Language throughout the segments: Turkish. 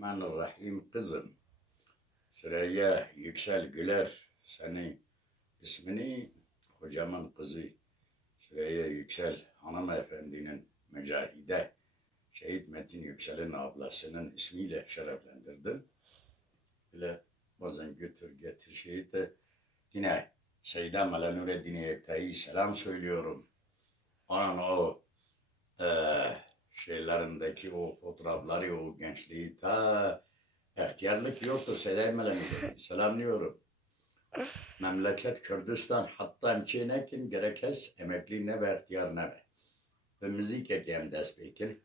Bismillahirrahmanirrahim. Kızım Süreyya Yüksel Güler, senin ismini hocamın kızı Süreyya Yüksel hanımefendinin mücahide Şehit Metin Yüksel'in ablasının ismiyle şereflendirdin. Bile bazen götür getir şehite. Yine Seyda Mala Nureddin Yekta'yı selam söylüyorum. Onun o şeylerindeki o fotoğrafları, o gençliği ta ihtiyarlık yoktu. Seyda Mala Nureddin selamlıyorum. Memleket Kürdistan, hatta emçinekin gerekes emekli ne ve ihtiyar ne ve. Ve müzik ekeyim despekin.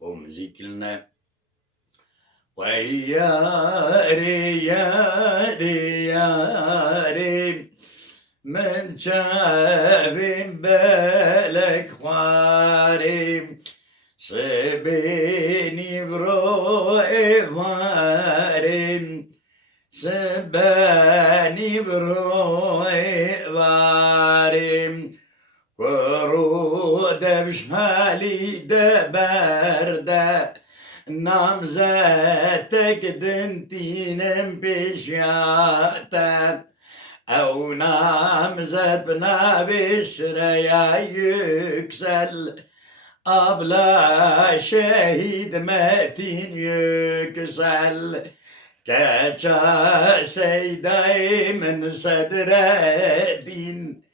O müzikline vay yâri yâri yâri men çavim belek varim sebeni vro varim sebeni vro varim devş hali de berde namzetek dintinem peşyate ev namzet bnabi Süreyya Yüksel abla şehit Metin Yüksel keça seydâ min sedreddin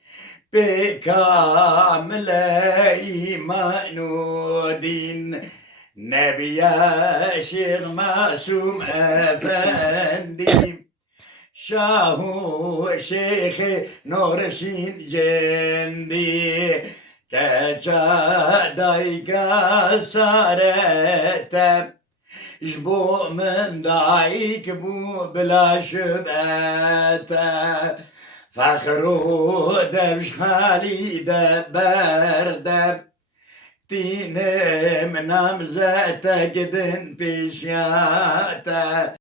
bekamle imanudin Nebiye Şeyh Masum Efendim Şahu Şeyh Nurşin Cendi Keça dayka sarete Jbu min daik bu bila şübete Fakru devş hali de berde Dinem namzete gidin peşyate